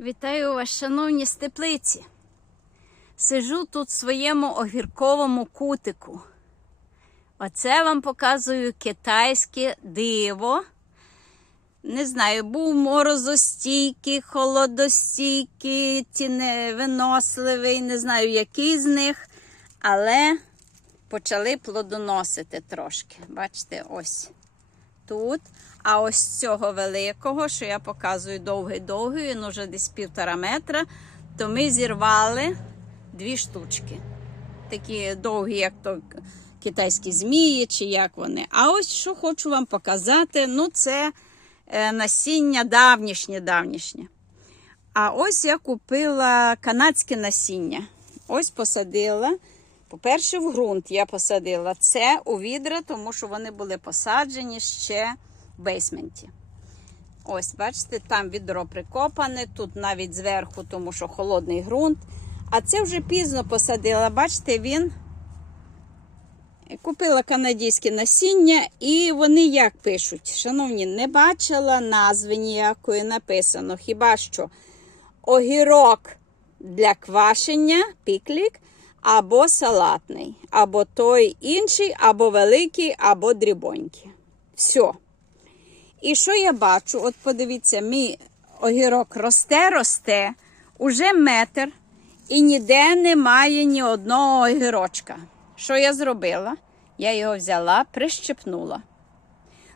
Вітаю вас, шановні степлиці. Сижу тут в своєму огірковому кутику. Оце вам показую китайське диво. Не знаю, був морозостійкий, холодостійкий, виносливий, не знаю, який з них, але почали плодоносити трошки. Бачите, ось тут. А ось цього великого, що я показую довгий-довгий, він уже десь півтора метра, то ми зірвали дві штучки. Такі довгі, як то китайські змії, чи як вони. А ось що хочу вам показати, ну це е, насіння давнішнє давнішнє. А ось я купила канадське насіння. Ось посадила. По-перше, в ґрунт я посадила це у відра, тому що вони були посаджені ще в бейсменті. Ось, бачите, там відро прикопане, тут навіть зверху, тому що холодний ґрунт. А це вже пізно посадила. Бачите, він купила канадське насіння, і вони як пишуть? Шановні, не бачила назви ніякої написано. Хіба що огірок для квашення, піклік, або салатний, або той інший, або великий, або дрібонький. Все. І що я бачу? От подивіться, мій огірок росте, росте, уже метр, і ніде немає ні одного огірочка. Що я зробила? Я його взяла, прищепнула.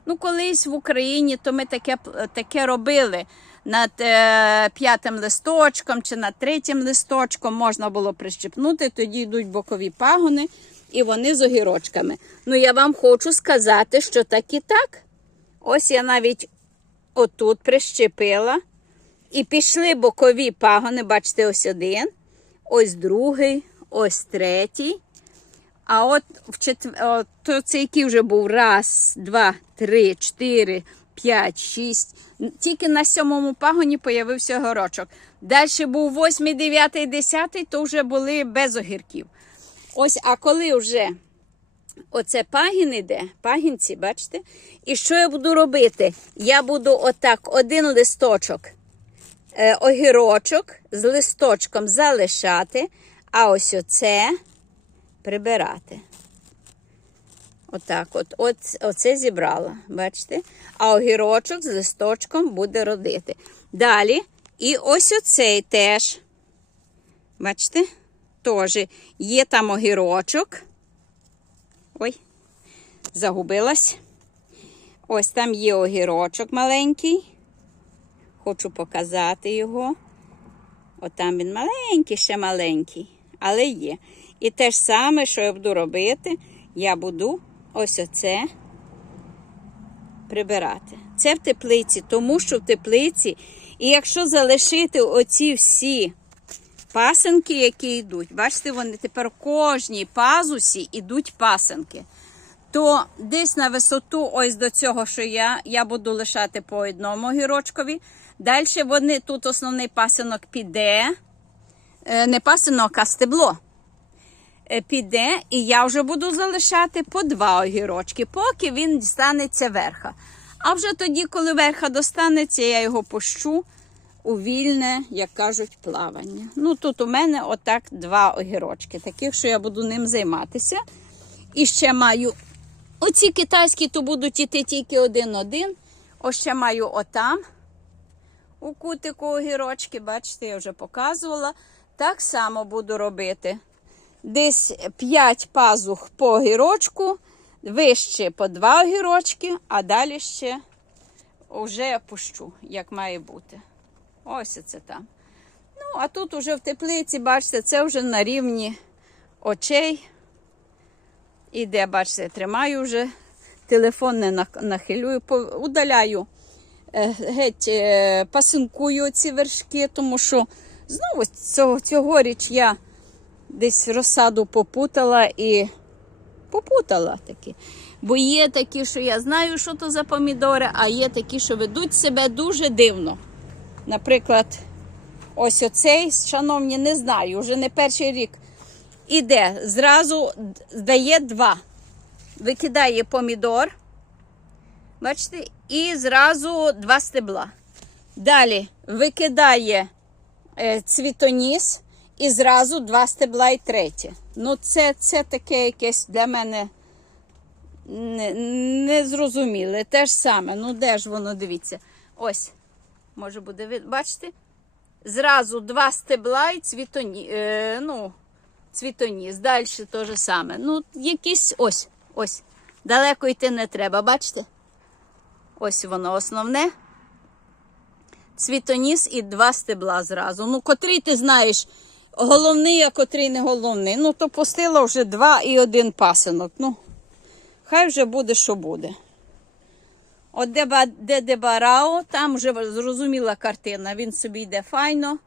Ну, колись в Україні то ми таке, таке робили. Над е, п'ятим листочком чи над третім листочком можна було прищепнути, тоді йдуть бокові пагони і вони з огірочками. Ну, я вам хочу сказати, що так і так. Ось я навіть отут прищепила. І пішли бокові пагони, бачите, ось один, ось другий, ось третій. А от в четвер... от це який вже був раз, два, три, чотири, п'ять, шість. Тільки на сьомому пагоні появився горочок. Далі був восьмий, дев'ятий, десятий, то вже були без огірків. Ось, а коли вже оце пагін іде, пагінці, бачите? І що я буду робити? Я буду отак один листочок, е, огірочок з листочком залишати, а ось оце прибирати. Отак, от, от оце зібрала, бачите? А огірочок з листочком буде родити. Далі, і ось оцей теж. Бачите? Теж є там огірочок. Ой, загубилась. Ось там є огірочок маленький. Хочу показати його. Отам він маленький, ще маленький, але є. І те ж саме, що я буду робити, я буду ось оце прибирати. Це в теплиці, тому що в теплиці, і якщо залишити оці всі пасенки, які йдуть, бачите, вони тепер в кожній пазусі йдуть пасенки. То десь на висоту, ось до цього, що я, я буду лишати по одному гірочкові. Далі вони тут основний пасинок піде, Е, не пасинок, а стебло. Е, Піде, і я вже буду залишати по два огірочки, поки він дістанеться верха. А вже тоді, коли верха достанеться, я його пущу у вільне, як кажуть, плавання. Ну, тут у мене отак два огірочки, таких, що я буду ним займатися. І ще маю оці китайські, то будуть іти тільки один-один. Ось ще маю отам у кутику огірочки, бачите, я вже показувала. Так само буду робити. Десь 5 пазух по огірочку, вище по 2 огірочки, а далі ще вже пущу, як має бути. Ось це там. Ну, а тут уже в теплиці, бачите, це вже на рівні очей. Іде, бачите, тримаю вже, телефон не нахилюю, удаляю, е, геть е, пасинкую ці вершки, тому що знову цього, цьогоріч я десь розсаду попутала і попутала таки. Бо є такі, що я знаю, що то за помідори, а є такі, що ведуть себе дуже дивно. Наприклад, ось оцей, шановні, не знаю, вже не перший рік. Іде, зразу дає два. Викидає помідор. Бачите, і зразу два стебла. Далі викидає е, цвітоніс і зразу два стебла і третє. Ну, це, це таке якесь для мене не, не. Те ж саме. Ну, де ж воно, дивіться. Ось, може буде. Бачите? Зразу два стебла і цвітоні, е, ну, цвітоніс. Далі те ж саме. Ну, якісь ось, ось. Далеко йти не треба, бачите? Ось воно основне. Цвітоніс і два стебла зразу. Ну, котрий ти знаєш, головний, а котрий не головний. Ну, то пустила вже два і один пасинок. Ну, хай вже буде, що буде. От де, де Дебарао, там вже зрозуміла картина. Він собі йде файно.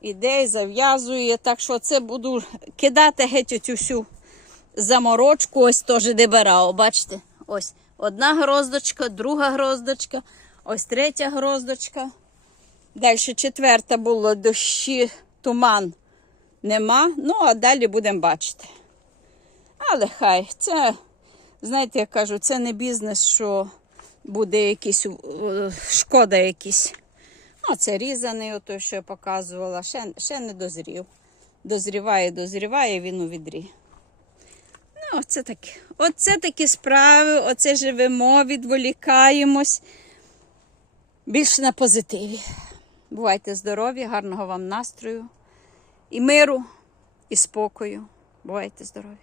Іде і зав'язує. Так що це буду кидати геть оцю всю заморочку. Ось теж Дебарао. Бачите? Ось одна гроздочка, друга гроздочка, ось третя гроздочка. Далі четверта була дощі, туман нема. Ну, а далі будемо бачити. Але хай, це, знаєте, я кажу, це не бізнес, що буде якийсь е, шкода якісь. Ну, це різаний, ото, що я показувала, ще, ще не дозрів. Дозріває, дозріває, він у відрі. Ну, оце таке. Оце такі справи, оце живемо, відволікаємось. Більш на позитиві. Бувайте здорові, гарного вам настрою, і миру, і спокою. Бувайте здорові.